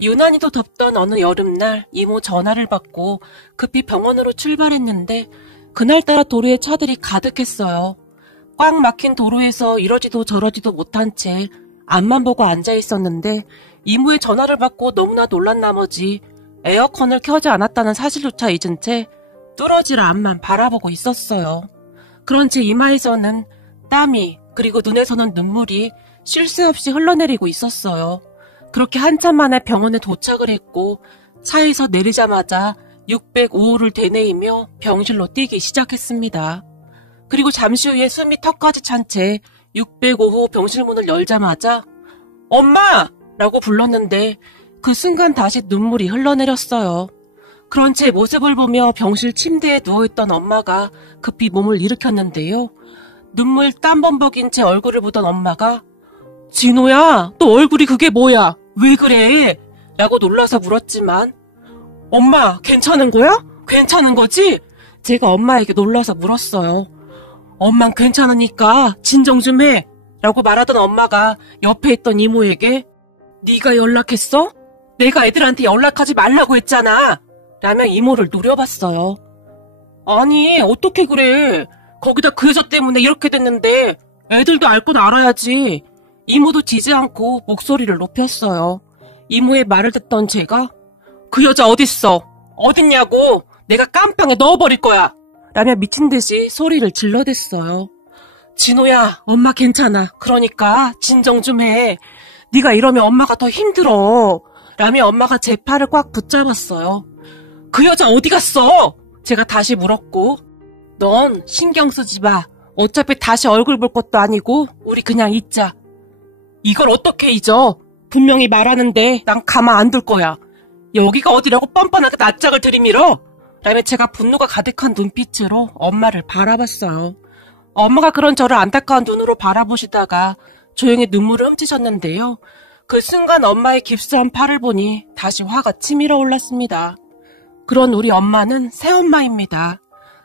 유난히도 덥던 어느 여름날 이모 전화를 받고 급히 병원으로 출발했는데 그날따라 도로에 차들이 가득했어요. 꽉 막힌 도로에서 이러지도 저러지도 못한 채 앞만 보고 앉아 있었는데 이모의 전화를 받고 너무나 놀란 나머지 에어컨을 켜지 않았다는 사실조차 잊은 채 뚫어질 앞만 바라보고 있었어요. 그런 제 이마에서는 땀이 그리고 눈에서는 눈물이 쉴 새 없이 흘러내리고 있었어요. 그렇게 한참 만에 병원에 도착을 했고 차에서 내리자마자 605호를 되뇌이며 병실로 뛰기 시작했습니다. 그리고 잠시 후에 숨이 턱까지 찬 채 605호 병실 문을 열자마자 엄마! 라고 불렀는데 그 순간 다시 눈물이 흘러내렸어요. 그런 제 모습을 보며 병실 침대에 누워있던 엄마가 급히 몸을 일으켰는데요. 눈물 땀범벅인 제 얼굴을 보던 엄마가 진호야, 너 얼굴이 그게 뭐야? 왜 그래? 라고 놀라서 물었지만 엄마, 괜찮은 거야? 괜찮은 거지? 제가 엄마에게 놀라서 물었어요. 엄만 괜찮으니까 진정 좀 해. 라고 말하던 엄마가 옆에 있던 이모에게 네가 연락했어? 내가 애들한테 연락하지 말라고 했잖아. 라며 이모를 노려봤어요. 아니, 어떻게 그래. 거기다 그 여자 때문에 이렇게 됐는데 애들도 알 건 알아야지. 이모도 지지 않고 목소리를 높였어요. 이모의 말을 듣던 제가 그 여자 어딨어? 어딨냐고? 내가 깜빵에 넣어버릴 거야. 라며 미친 듯이 소리를 질러댔어요. 진호야, 엄마 괜찮아. 그러니까 진정 좀 해. 네가 이러면 엄마가 더 힘들어. 라며 엄마가 제 팔을 꽉 붙잡았어요. 그 여자 어디 갔어? 제가 다시 물었고 넌 신경 쓰지 마. 어차피 다시 얼굴 볼 것도 아니고 우리 그냥 잊자. 이걸 어떻게 잊어? 분명히 말하는데 난 가만 안 둘 거야. 여기가 어디라고 뻔뻔하게 낯짝을 들이밀어? 라며 제가 분노가 가득한 눈빛으로 엄마를 바라봤어요. 엄마가 그런 저를 안타까운 눈으로 바라보시다가 조용히 눈물을 훔치셨는데요. 그 순간 엄마의 깁스한 팔을 보니 다시 화가 치밀어 올랐습니다. 그런 우리 엄마는 새엄마입니다.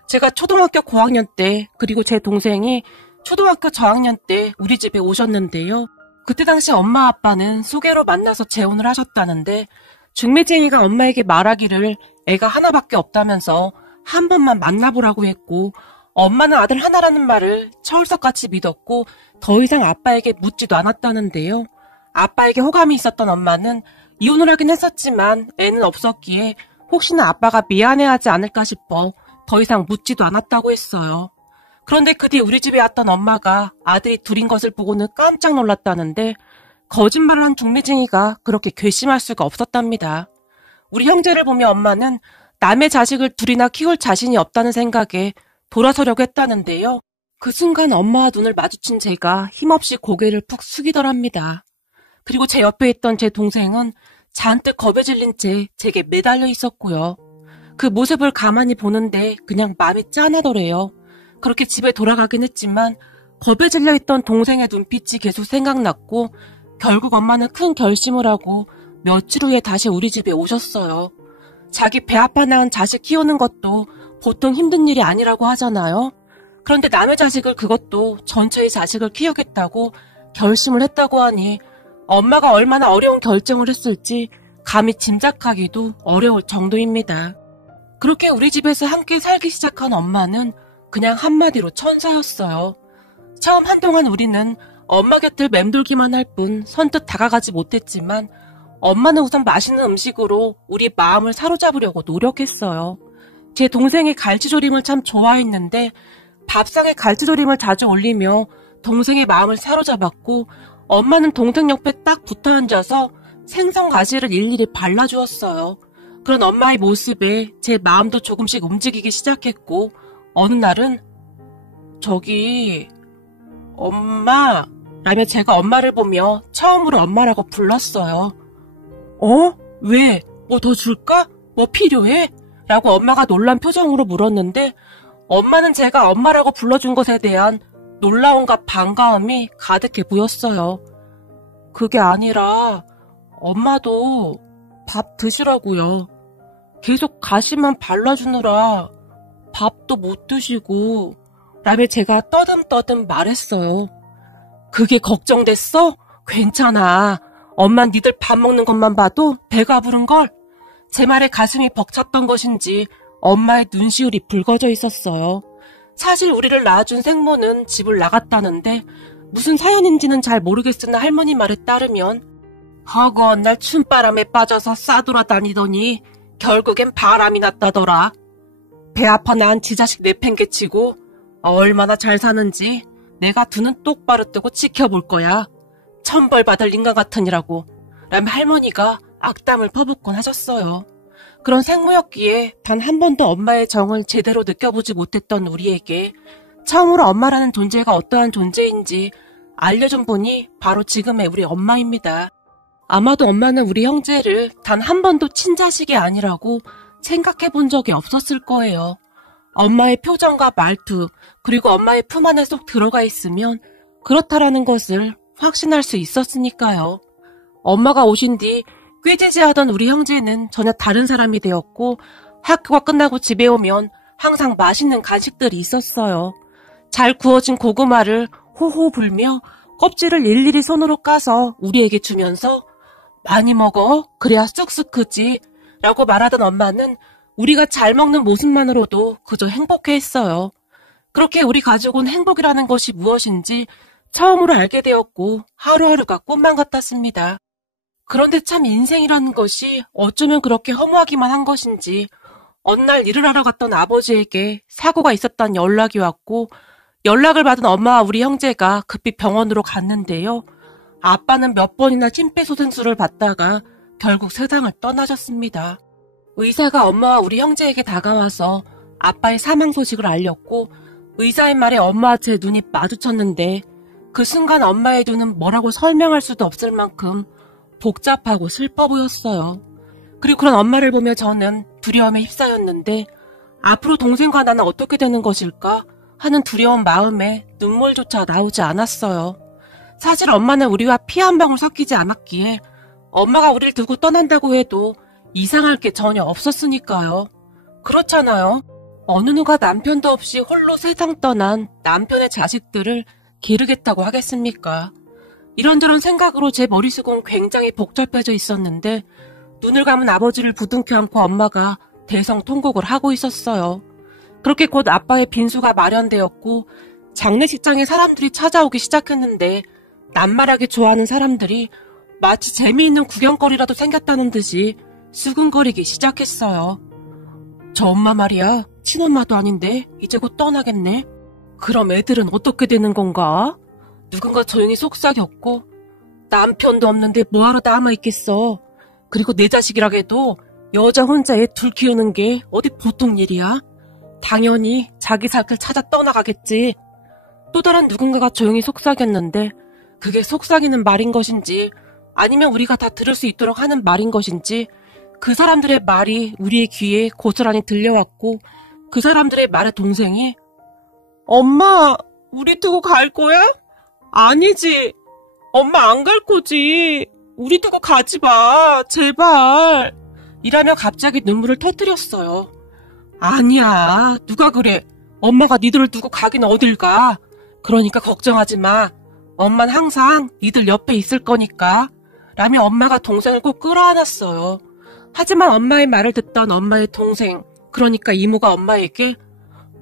제가 초등학교 고학년 때 그리고 제 동생이 초등학교 저학년 때 우리 집에 오셨는데요. 그때 당시 엄마 아빠는 소개로 만나서 재혼을 하셨다는데 중매쟁이가 엄마에게 말하기를 애가 하나밖에 없다면서 한 번만 만나보라고 했고 엄마는 아들 하나라는 말을 철석같이 믿었고 더 이상 아빠에게 묻지도 않았다는데요. 아빠에게 호감이 있었던 엄마는 이혼을 하긴 했었지만 애는 없었기에 혹시나 아빠가 미안해하지 않을까 싶어 더 이상 묻지도 않았다고 했어요. 그런데 그 뒤 우리 집에 왔던 엄마가 아들이 둘인 것을 보고는 깜짝 놀랐다는데 거짓말을 한 중매쟁이가 그렇게 괘씸할 수가 없었답니다. 우리 형제를 보며 엄마는 남의 자식을 둘이나 키울 자신이 없다는 생각에 돌아서려고 했다는데요. 그 순간 엄마와 눈을 마주친 제가 힘없이 고개를 푹 숙이더랍니다. 그리고 제 옆에 있던 제 동생은 잔뜩 겁에 질린 채 제게 매달려 있었고요. 그 모습을 가만히 보는데 그냥 마음이 짠하더래요. 그렇게 집에 돌아가긴 했지만 겁에 질려 있던 동생의 눈빛이 계속 생각났고 결국 엄마는 큰 결심을 하고 며칠 후에 다시 우리 집에 오셨어요. 자기 배 아파 낳은 자식 키우는 것도 보통 힘든 일이 아니라고 하잖아요. 그런데 남의 자식을 그것도 전체의 자식을 키우겠다고 결심을 했다고 하니 엄마가 얼마나 어려운 결정을 했을지 감히 짐작하기도 어려울 정도입니다. 그렇게 우리 집에서 함께 살기 시작한 엄마는 그냥 한마디로 천사였어요. 처음 한동안 우리는 엄마 곁을 맴돌기만 할 뿐 선뜻 다가가지 못했지만 엄마는 우선 맛있는 음식으로 우리 마음을 사로잡으려고 노력했어요. 제 동생이 갈치조림을 참 좋아했는데 밥상에 갈치조림을 자주 올리며 동생의 마음을 사로잡았고 엄마는 동생 옆에 딱 붙어 앉아서 생선 가시를 일일이 발라주었어요. 그런 엄마의 모습에 제 마음도 조금씩 움직이기 시작했고 어느 날은 저기 엄마 라며 제가 엄마를 보며 처음으로 엄마라고 불렀어요. 어? 왜? 뭐 더 줄까? 뭐 필요해? 라고 엄마가 놀란 표정으로 물었는데 엄마는 제가 엄마라고 불러준 것에 대한 놀라움과 반가움이 가득해 보였어요. 그게 아니라 엄마도 밥 드시라고요. 계속 가시만 발라주느라 밥도 못 드시고 라며 제가 떠듬떠듬 말했어요. 그게 걱정됐어? 괜찮아. 엄만 니들 밥 먹는 것만 봐도 배가 부른걸. 제 말에 가슴이 벅찼던 것인지 엄마의 눈시울이 붉어져 있었어요. 사실 우리를 낳아준 생모는 집을 나갔다는데 무슨 사연인지는 잘 모르겠으나 할머니 말에 따르면 허건 날 춤바람에 빠져서 싸돌아다니더니 결국엔 바람이 났다더라. 배 아파 난 지자식 내팽개치고 얼마나 잘 사는지 내가 두 눈 똑바로 뜨고 지켜볼 거야. 천벌 받을 인간 같으니라고 라며 할머니가 악담을 퍼붓곤 하셨어요. 그런 생모였기에 단 한 번도 엄마의 정을 제대로 느껴보지 못했던 우리에게 처음으로 엄마라는 존재가 어떠한 존재인지 알려준 분이 바로 지금의 우리 엄마입니다. 아마도 엄마는 우리 형제를 단 한 번도 친자식이 아니라고 생각해 본 적이 없었을 거예요. 엄마의 표정과 말투, 그리고 엄마의 품 안에 쏙 들어가 있으면 그렇다라는 것을 확신할 수 있었으니까요. 엄마가 오신 뒤 꾀지지하던 우리 형제는 전혀 다른 사람이 되었고 학교가 끝나고 집에 오면 항상 맛있는 간식들이 있었어요. 잘 구워진 고구마를 호호 불며 껍질을 일일이 손으로 까서 우리에게 주면서 많이 먹어 그래야 쑥쑥 크지 라고 말하던 엄마는 우리가 잘 먹는 모습만으로도 그저 행복해했어요. 그렇게 우리 가족은 행복이라는 것이 무엇인지 처음으로 알게 되었고 하루하루가 꿈만 같았습니다. 그런데 참 인생이라는 것이 어쩌면 그렇게 허무하기만 한 것인지 어느 날 일을 하러 갔던 아버지에게 사고가 있었다는 연락이 왔고 연락을 받은 엄마와 우리 형제가 급히 병원으로 갔는데요. 아빠는 몇 번이나 심폐소생술을 받다가 결국 세상을 떠나셨습니다. 의사가 엄마와 우리 형제에게 다가와서 아빠의 사망 소식을 알렸고 의사의 말에 엄마와 제 눈이 마주쳤는데 그 순간 엄마의 눈은 뭐라고 설명할 수도 없을 만큼 복잡하고 슬퍼 보였어요. 그리고 그런 엄마를 보며 저는 두려움에 휩싸였는데 앞으로 동생과 나는 어떻게 되는 것일까 하는 두려운 마음에 눈물조차 나오지 않았어요. 사실 엄마는 우리와 피 한 방울 섞이지 않았기에 엄마가 우리를 두고 떠난다고 해도 이상할 게 전혀 없었으니까요. 그렇잖아요. 어느 누가 남편도 없이 홀로 세상 떠난 남편의 자식들을 기르겠다고 하겠습니까? 이런저런 생각으로 제 머릿속은 굉장히 복잡해져 있었는데 눈을 감은 아버지를 부둥켜 안고 엄마가 대성통곡을 하고 있었어요. 그렇게 곧 아빠의 빈소가 마련되었고 장례식장에 사람들이 찾아오기 시작했는데 낱말하게 좋아하는 사람들이 마치 재미있는 구경거리라도 생겼다는 듯이 수근거리기 시작했어요. 저 엄마 말이야, 친엄마도 아닌데 이제 곧 떠나겠네. 그럼 애들은 어떻게 되는 건가? 누군가 조용히 속삭였고 남편도 없는데 뭐하러 남아있겠어. 그리고 내 자식이라 해도 여자 혼자 애 둘 키우는 게 어디 보통 일이야? 당연히 자기 살 길 찾아 떠나가겠지. 또 다른 누군가가 조용히 속삭였는데 그게 속삭이는 말인 것인지 아니면 우리가 다 들을 수 있도록 하는 말인 것인지 그 사람들의 말이 우리의 귀에 고스란히 들려왔고 그 사람들의 말의 동생이 엄마, 우리 두고 갈 거야? 아니지. 엄마 안 갈 거지. 우리 두고 가지 마. 제발. 이라며 갑자기 눈물을 터뜨렸어요. 아니야. 누가 그래. 엄마가 니들을 두고 가긴 어딜 가. 그러니까 걱정하지 마. 엄마는 항상 니들 옆에 있을 거니까. 라며 엄마가 동생을 꼭 끌어안았어요. 하지만 엄마의 말을 듣던 엄마의 동생, 그러니까 이모가 엄마에게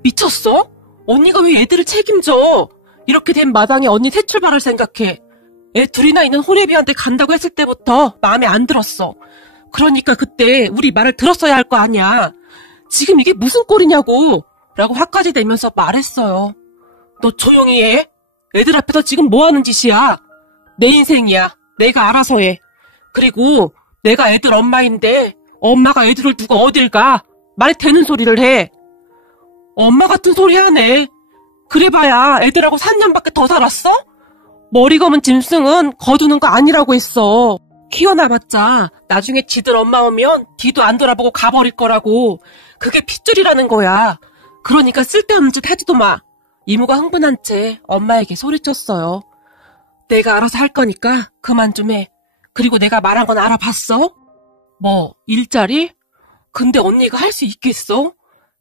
미쳤어? 언니가 왜 애들을 책임져? 이렇게 된 마당에 언니 새 출발할 생각해. 애 둘이나 있는 호래비한테 간다고 했을 때부터 마음에 안 들었어. 그러니까 그때 우리 말을 들었어야 할 거 아니야. 지금 이게 무슨 꼴이냐고 라고 화까지 내면서 말했어요. 너 조용히 해. 애들 앞에서 지금 뭐 하는 짓이야. 내 인생이야. 내가 알아서 해. 그리고 내가 애들 엄마인데 엄마가 애들을 두고 어딜 가. 말이 되는 소리를 해. 엄마 같은 소리 하네. 그래봐야 애들하고 3년밖에 더 살았어? 머리 검은 짐승은 거두는 거 아니라고 했어. 키워놔봤자 나중에 지들 엄마 오면 뒤도 안 돌아보고 가버릴 거라고. 그게 핏줄이라는 거야. 그러니까 쓸데없는 짓 하지도 마. 이모가 흥분한 채 엄마에게 소리쳤어요. 내가 알아서 할 거니까 그만 좀 해. 그리고 내가 말한 건 알아봤어? 뭐, 일자리? 근데 언니가 할 수 있겠어?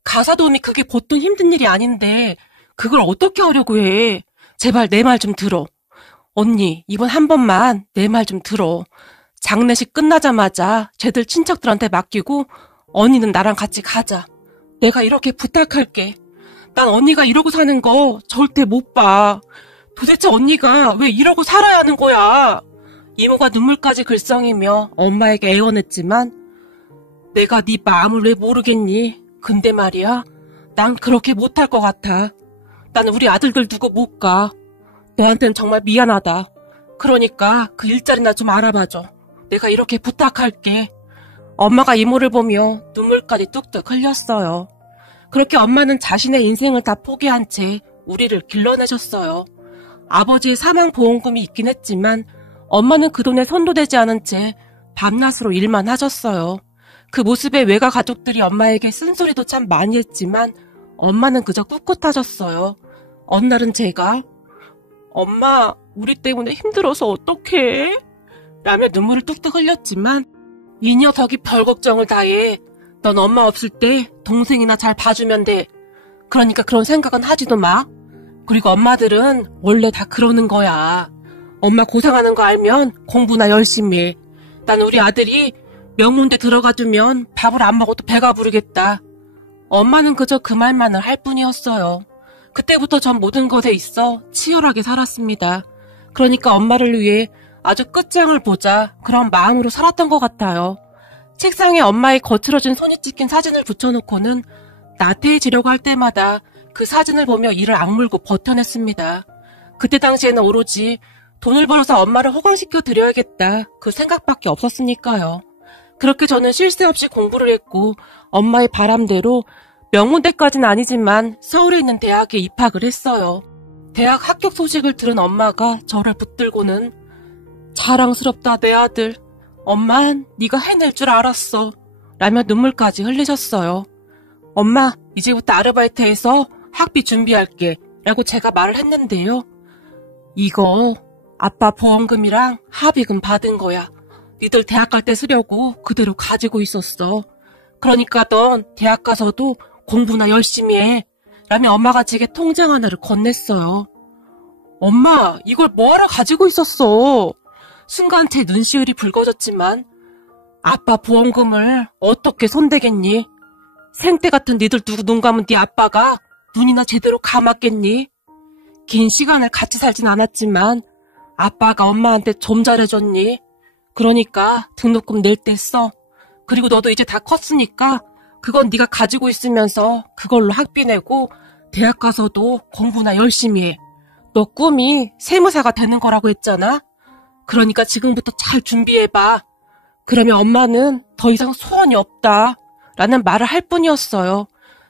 가사 도우미 그게 보통 힘든 일이 아닌데 그걸 어떻게 하려고 해. 제발 내 말 좀 들어. 언니, 이번 한 번만 내 말 좀 들어. 장례식 끝나자마자 쟤들 친척들한테 맡기고 언니는 나랑 같이 가자. 내가 이렇게 부탁할게. 난 언니가 이러고 사는 거 절대 못 봐. 도대체 언니가 왜 이러고 살아야 하는 거야? 이모가 눈물까지 글썽이며 엄마에게 애원했지만 내가 네 마음을 왜 모르겠니? 근데 말이야, 난 그렇게 못할 것 같아. 난 우리 아들들 두고 못 가. 너한텐 정말 미안하다. 그러니까 그 일자리나 좀 알아봐줘. 내가 이렇게 부탁할게. 엄마가 이모를 보며 눈물까지 뚝뚝 흘렸어요. 그렇게 엄마는 자신의 인생을 다 포기한 채 우리를 길러내셨어요. 아버지의 사망보험금이 있긴 했지만 엄마는 그 돈에 손도 대지 않은 채 밤낮으로 일만 하셨어요. 그 모습에 외가 가족들이 엄마에게 쓴소리도 참 많이 했지만 엄마는 그저 꿋꿋하셨어요. 어느 날은 제가 엄마, 우리 때문에 힘들어서 어떡해? 라며 눈물을 뚝뚝 흘렸지만 이 녀석이 별 걱정을 다해. 넌 엄마 없을 때 동생이나 잘 봐주면 돼. 그러니까 그런 생각은 하지도 마. 그리고 엄마들은 원래 다 그러는 거야. 엄마 고생하는 거 알면 공부나 열심히 해. 난 우리 아들이 명문대 들어가두면 밥을 안 먹어도 배가 부르겠다. 엄마는 그저 그 말만을 할 뿐이었어요. 그때부터 전 모든 것에 있어 치열하게 살았습니다. 그러니까 엄마를 위해 아주 끝장을 보자 그런 마음으로 살았던 것 같아요. 책상에 엄마의 거칠어진 손이 찍힌 사진을 붙여놓고는 나태해지려고 할 때마다 그 사진을 보며 이를 악물고 버텨냈습니다. 그때 당시에는 오로지 돈을 벌어서 엄마를 호강시켜 드려야겠다 그 생각밖에 없었으니까요. 그렇게 저는 쉴 새 없이 공부를 했고 엄마의 바람대로 명문대까지는 아니지만 서울에 있는 대학에 입학을 했어요. 대학 합격 소식을 들은 엄마가 저를 붙들고는 자랑스럽다 내 아들. 엄만 네가 해낼 줄 알았어. 라며 눈물까지 흘리셨어요. 엄마, 이제부터 아르바이트해서 학비 준비할게. 라고 제가 말을 했는데요. 이거 아빠 보험금이랑 합의금 받은 거야. 니들 대학 갈 때 쓰려고 그대로 가지고 있었어. 그러니까 넌 대학 가서도 공부나 열심히 해. 라며 엄마가 제게 통장 하나를 건넸어요. 엄마, 이걸 뭐하러 가지고 있었어? 순간 제 눈시울이 붉어졌지만 아빠 보험금을 어떻게 손대겠니? 생때 같은 니들 두고 눈 감은 네 아빠가 눈이나 제대로 감았겠니? 긴 시간을 같이 살진 않았지만 아빠가 엄마한테 좀 잘해줬니? 그러니까 등록금 낼 때 써. 그리고 너도 이제 다 컸으니까 그건 네가 가지고 있으면서 그걸로 학비 내고 대학 가서도 공부나 열심히 해. 너 꿈이 세무사가 되는 거라고 했잖아? 그러니까 지금부터 잘 준비해봐. 그러면 엄마는 더 이상 소원이 없다. 라는 말을 할 뿐이었어요.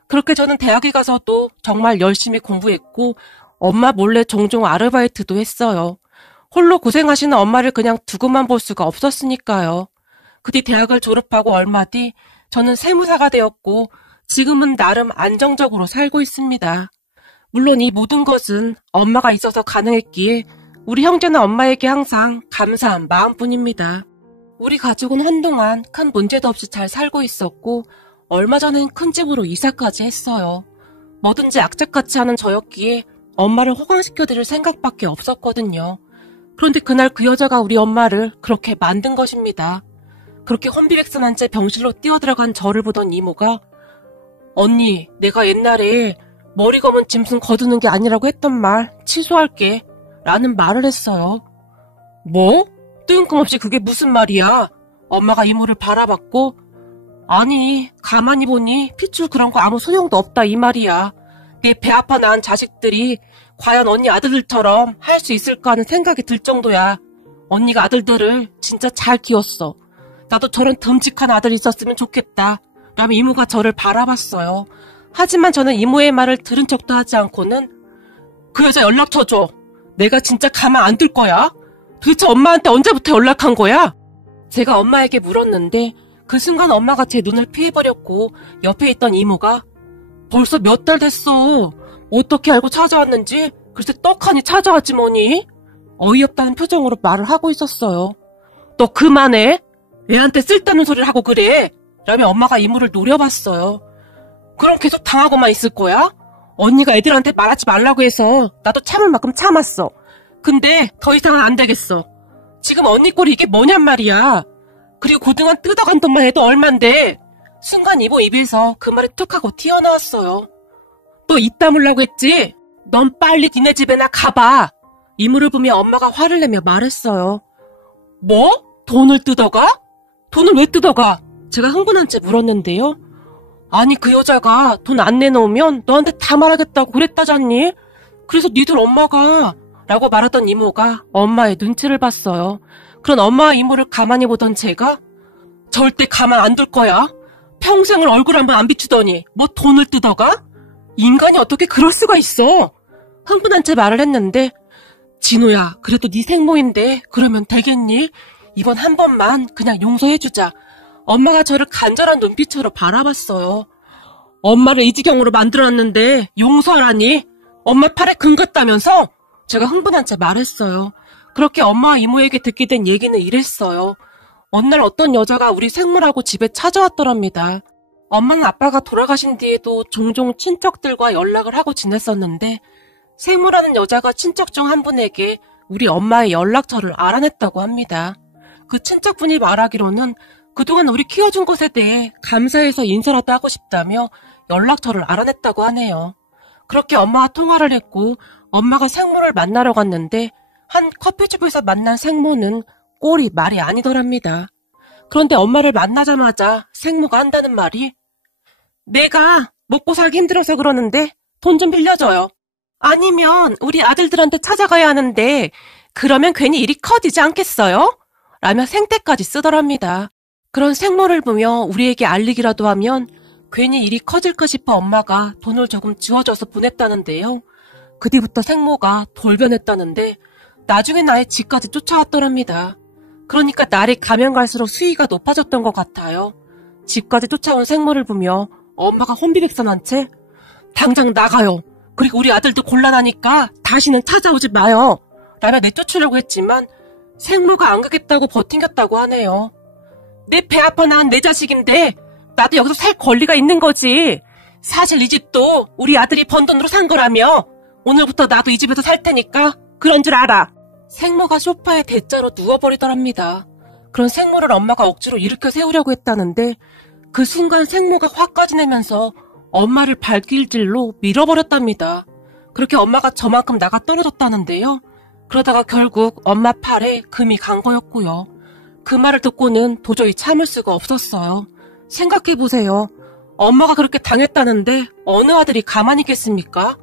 그렇게 저는 대학에 가서도 정말 열심히 공부했고 엄마 몰래 종종 아르바이트도 했어요. 홀로 고생하시는 엄마를 그냥 두고만 볼 수가 없었으니까요. 그 뒤 대학을 졸업하고 얼마 뒤 저는 세무사가 되었고 지금은 나름 안정적으로 살고 있습니다. 물론 이 모든 것은 엄마가 있어서 가능했기에 우리 형제는 엄마에게 항상 감사한 마음뿐입니다. 우리 가족은 한동안 큰 문제도 없이 잘 살고 있었고 얼마 전엔 큰 집으로 이사까지 했어요. 뭐든지 악착같이 하는 저였기에 엄마를 호강시켜드릴 생각밖에 없었거든요. 그런데 그날 그 여자가 우리 엄마를 그렇게 만든 것입니다. 그렇게 혼비백산한 채 병실로 뛰어들어간 저를 보던 이모가 언니, 내가 옛날에 머리 검은 짐승 거두는 게 아니라고 했던 말 취소할게 라는 말을 했어요. 뭐? 뜬금없이 그게 무슨 말이야? 엄마가 이모를 바라봤고 아니, 가만히 보니 핏줄 그런 거 아무 소용도 없다 이 말이야. 내 배 아파 낳은 자식들이 과연 언니 아들들처럼 할 수 있을까 하는 생각이 들 정도야. 언니가 아들들을 진짜 잘 키웠어. 나도 저런 듬직한 아들 있었으면 좋겠다. 라며 이모가 저를 바라봤어요. 하지만 저는 이모의 말을 들은 척도 하지 않고는 그 여자 연락처 줘. 내가 진짜 가만 안 둘 거야. 도대체 엄마한테 언제부터 연락한 거야? 제가 엄마에게 물었는데 그 순간 엄마가 제 눈을 피해버렸고 옆에 있던 이모가 벌써 몇 달 됐어. 어떻게 알고 찾아왔는지 글쎄 떡하니 찾아왔지 뭐니? 어이없다는 표정으로 말을 하고 있었어요. 너 그만해. 애한테 쓸데없는 소리를 하고 그래. 라며 엄마가 이모를 노려봤어요. 그럼 계속 당하고만 있을 거야? 언니가 애들한테 말하지 말라고 해서 나도 참을 만큼 참았어. 근데 더 이상은 안 되겠어. 지금 언니 꼴이 이게 뭐냔 말이야. 그리고 그동안 뜯어간 돈만 해도 얼만데. 순간 이모 입에서 그 말이 툭 하고 튀어나왔어요. 또 입 다물라고 했지? 넌 빨리 니네 집에나 가봐. 이모를 보며 엄마가 화를 내며 말했어요. 뭐? 돈을 뜯어가? 돈을 왜 뜯어가? 제가 흥분한 채 물었는데요. 아니 그 여자가 돈 안 내놓으면 너한테 다 말하겠다고 그랬다잖니? 그래서 니들 엄마가 라고 말하던 이모가 엄마의 눈치를 봤어요. 그런 엄마와 이모를 가만히 보던 제가 절대 가만 안 둘 거야. 평생을 얼굴 한번 안 비추더니 뭐 돈을 뜯어가? 인간이 어떻게 그럴 수가 있어? 흥분한 채 말을 했는데 진호야 그래도 네 생모인데 그러면 되겠니? 이번 한 번만 그냥 용서해주자. 엄마가 저를 간절한 눈빛으로 바라봤어요. 엄마를 이 지경으로 만들어놨는데 용서하라니? 엄마 팔에 금 같다면서? 제가 흥분한 채 말했어요. 그렇게 엄마와 이모에게 듣게 된 얘기는 이랬어요. 어느 날 어떤 여자가 우리 생모라고 집에 찾아왔더랍니다. 엄마는 아빠가 돌아가신 뒤에도 종종 친척들과 연락을 하고 지냈었는데 생모라는 여자가 친척 중 한 분에게 우리 엄마의 연락처를 알아냈다고 합니다. 그 친척분이 말하기로는 그동안 우리 키워준 것에 대해 감사해서 인사라도 하고 싶다며 연락처를 알아냈다고 하네요. 그렇게 엄마와 통화를 했고 엄마가 생모를 만나러 갔는데 한 커피숍에서 만난 생모는 꼴이 말이 아니더랍니다. 그런데 엄마를 만나자마자 생모가 한다는 말이 내가 먹고 살기 힘들어서 그러는데 돈 좀 빌려줘요. 아니면 우리 아들들한테 찾아가야 하는데 그러면 괜히 일이 커지지 않겠어요? 라며 생떼까지 쓰더랍니다. 그런 생모를 보며 우리에게 알리기라도 하면 괜히 일이 커질까 싶어 엄마가 돈을 조금 지워줘서 보냈다는데요. 그 뒤부터 생모가 돌변했다는데 나중에 나의 집까지 쫓아왔더랍니다. 그러니까 날이 가면 갈수록 수위가 높아졌던 것 같아요. 집까지 쫓아온 생모를 보며 엄마가 혼비백산한 채 당장 나가요. 그리고 우리 아들도 곤란하니까 다시는 찾아오지 마요. 라며 내쫓으려고 했지만 생모가 안 가겠다고 버팅겼다고 하네요. 내 배 아파 낳은 내 자식인데 나도 여기서 살 권리가 있는 거지. 사실 이 집도 우리 아들이 번 돈으로 산 거라며. 오늘부터 나도 이 집에서 살 테니까 그런 줄 알아. 생모가 소파에 대자로 누워버리더랍니다. 그런 생모를 엄마가 억지로 일으켜 세우려고 했다는데 그 순간 생모가 화까지 내면서 엄마를 발길질로 밀어버렸답니다. 그렇게 엄마가 저만큼 나가 떨어졌다는데요. 그러다가 결국 엄마 팔에 금이 간 거였고요. 그 말을 듣고는 도저히 참을 수가 없었어요. 생각해보세요. 엄마가 그렇게 당했다는데 어느 아들이 가만히 있겠습니까?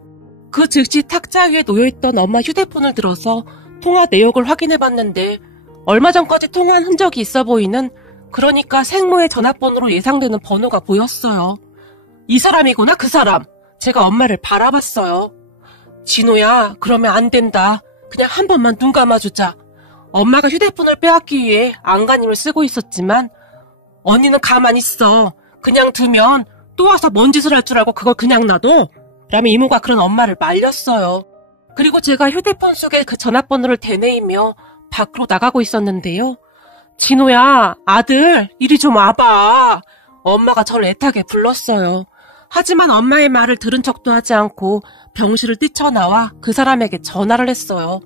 그 즉시 탁자 위에 놓여있던 엄마 휴대폰을 들어서 통화 내역을 확인해봤는데 얼마 전까지 통화한 흔적이 있어 보이는 그러니까 생모의 전화번호로 예상되는 번호가 보였어요. 이 사람이구나 그 사람. 제가 엄마를 바라봤어요. 진호야 그러면 안 된다. 그냥 한 번만 눈 감아주자. 엄마가 휴대폰을 빼앗기 위해 안간힘을 쓰고 있었지만 언니는 가만히 있어. 그냥 두면 또 와서 뭔 짓을 할 줄 알고 그걸 그냥 놔둬? 라며 이모가 그런 엄마를 말렸어요. 그리고 제가 휴대폰 속에 그 전화번호를 되뇌이며 밖으로 나가고 있었는데요. 진호야 아들 이리 좀 와봐. 엄마가 저를 애타게 불렀어요. 하지만 엄마의 말을 들은 척도 하지 않고 병실을 뛰쳐나와 그 사람에게 전화를 했어요.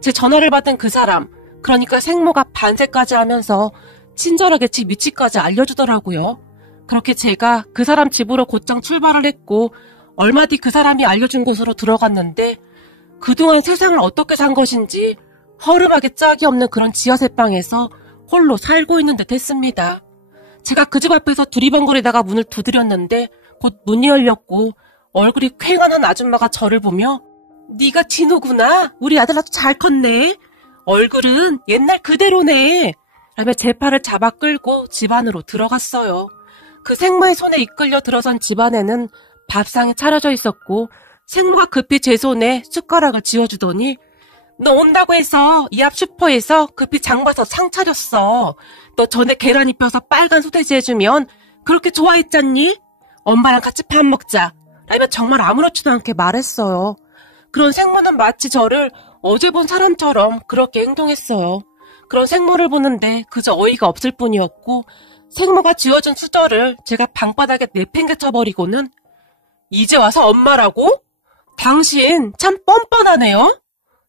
제 전화를 받은 그 사람, 그러니까 생모가 반세까지 하면서 친절하게 집 위치까지 알려주더라고요. 그렇게 제가 그 사람 집으로 곧장 출발을 했고 얼마 뒤 그 사람이 알려준 곳으로 들어갔는데 그동안 세상을 어떻게 산 것인지 허름하게 짝이 없는 그런 지하세방에서 홀로 살고 있는 듯 했습니다. 제가 그 집 앞에서 두리번거리다가 문을 두드렸는데 곧 문이 열렸고 얼굴이 쾌건한 아줌마가 저를 보며 네가 진호구나. 우리 아들 아주 잘 컸네. 얼굴은 옛날 그대로네. 라며 제 팔을 잡아 끌고 집 안으로 들어갔어요. 그 생모의 손에 이끌려 들어선 집 안에는 밥상이 차려져 있었고 생모가 급히 제 손에 숟가락을 쥐어주더니 너 온다고 해서 이 앞 슈퍼에서 급히 장 봐서 상 차렸어. 너 전에 계란 입혀서 빨간 소세지 해주면 그렇게 좋아했잖니? 엄마랑 같이 밥 먹자. 라며 정말 아무렇지도 않게 말했어요. 그런 생모는 마치 저를 어제 본 사람처럼 그렇게 행동했어요. 그런 생모를 보는데 그저 어이가 없을 뿐이었고 생모가 쥐어준 수저를 제가 방바닥에 내팽개쳐버리고는 이제 와서 엄마라고? 당신 참 뻔뻔하네요.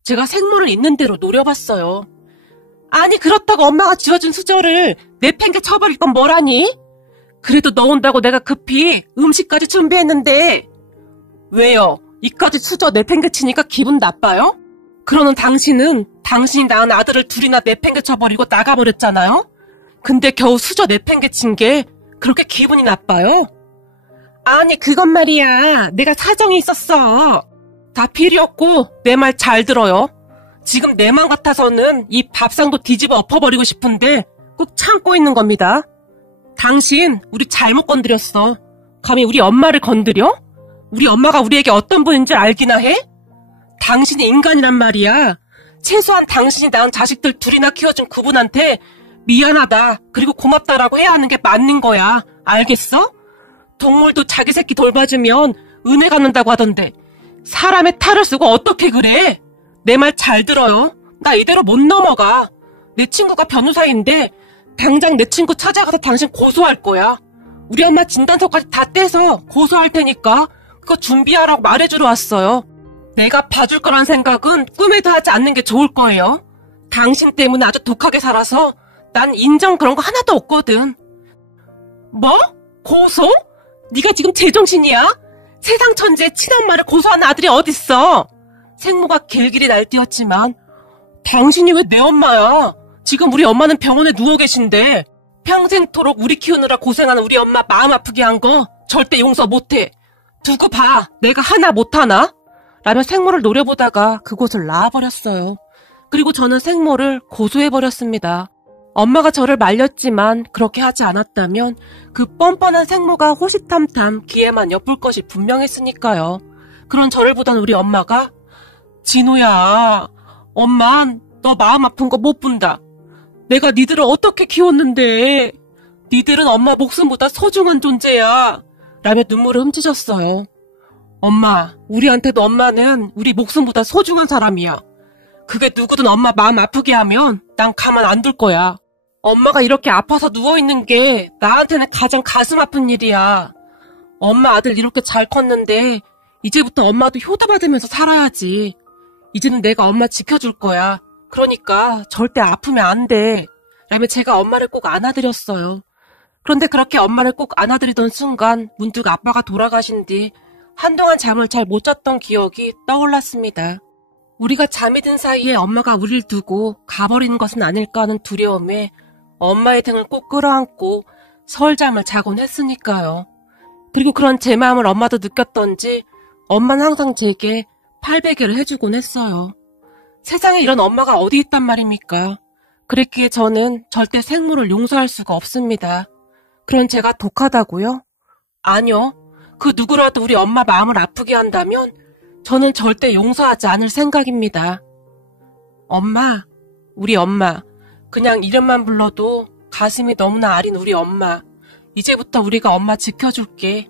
제가 생모를 있는 대로 노려봤어요. 아니 그렇다고 엄마가 쥐어준 수저를 내팽개 쳐버릴 건 뭐라니? 그래도 너 온다고 내가 급히 음식까지 준비했는데. 왜요? 이까지 수저 내팽개 치니까 기분 나빠요? 그러는 당신은 당신이 낳은 아들을 둘이나 내팽개 쳐버리고 나가버렸잖아요? 근데 겨우 수저 내팽개 친 게 그렇게 기분이 나빠요? 아니 그건 말이야, 내가 사정이 있었어. 다 필요 없고 내 말 잘 들어요. 지금 내 맘 같아서는 이 밥상도 뒤집어 엎어버리고 싶은데 꾹 참고 있는 겁니다. 당신 우리 잘못 건드렸어. 감히 우리 엄마를 건드려? 우리 엄마가 우리에게 어떤 분인지 알기나 해? 당신이 인간이란 말이야. 최소한 당신이 낳은 자식들 둘이나 키워준 그분한테 미안하다 그리고 고맙다라고 해야 하는 게 맞는 거야. 알겠어? 동물도 자기 새끼 돌봐주면 은혜 갚는다고 하던데 사람의 탈을 쓰고 어떻게 그래? 내 말 잘 들어요. 나 이대로 못 넘어가. 내 친구가 변호사인데 당장 내 친구 찾아가서 당신 고소할 거야. 우리 엄마 진단서까지 다 떼서 고소할 테니까 그거 준비하라고 말해주러 왔어요. 내가 봐줄 거란 생각은 꿈에도 하지 않는 게 좋을 거예요. 당신 때문에 아주 독하게 살아서 난 인정 그런 거 하나도 없거든. 뭐? 고소? 네가 지금 제정신이야? 세상 천지에 친엄마를 고소하는 아들이 어딨어? 생모가 길길이 날뛰었지만 당신이 왜 내 엄마야? 지금 우리 엄마는 병원에 누워 계신데 평생토록 우리 키우느라 고생하는 우리 엄마 마음 아프게 한 거 절대 용서 못해. 두고 봐. 내가 하나 못하나? 라며 생모를 노려보다가 그곳을 나와버렸어요. 그리고 저는 생모를 고소해버렸습니다. 엄마가 저를 말렸지만 그렇게 하지 않았다면 그 뻔뻔한 생모가 호시탐탐 기회만 엿볼 것이 분명했으니까요. 그런 저를 보던 우리 엄마가 진호야, 엄만 너 마음 아픈 거 못 본다. 내가 니들을 어떻게 키웠는데 니들은 엄마 목숨보다 소중한 존재야 라며 눈물을 훔치셨어요. 엄마, 우리한테도 엄마는 우리 목숨보다 소중한 사람이야. 그게 누구든 엄마 마음 아프게 하면 난 가만 안 둘 거야. 엄마가 이렇게 아파서 누워있는 게 나한테는 가장 가슴 아픈 일이야. 엄마 아들 이렇게 잘 컸는데 이제부터 엄마도 효도받으면서 살아야지. 이제는 내가 엄마 지켜줄 거야. 그러니까 절대 아프면 안 돼. 라며 제가 엄마를 꼭 안아드렸어요. 그런데 그렇게 엄마를 꼭 안아드리던 순간 문득 아빠가 돌아가신 뒤 한동안 잠을 잘 못 잤던 기억이 떠올랐습니다. 우리가 잠이 든 사이에 엄마가 우리를 두고 가버리는 것은 아닐까 하는 두려움에 엄마의 등을 꼭 끌어안고 설잠을 자곤 했으니까요. 그리고 그런 제 마음을 엄마도 느꼈던지 엄마는 항상 제게 팔베개를 해주곤 했어요. 세상에 이런 엄마가 어디 있단 말입니까? 그랬기에 저는 절대 생모를 용서할 수가 없습니다. 그런 제가 독하다고요? 아니요. 그 누구라도 우리 엄마 마음을 아프게 한다면 저는 절대 용서하지 않을 생각입니다. 엄마, 우리 엄마, 그냥 이름만 불러도 가슴이 너무나 아린 우리 엄마. 이제부터 우리가 엄마 지켜줄게.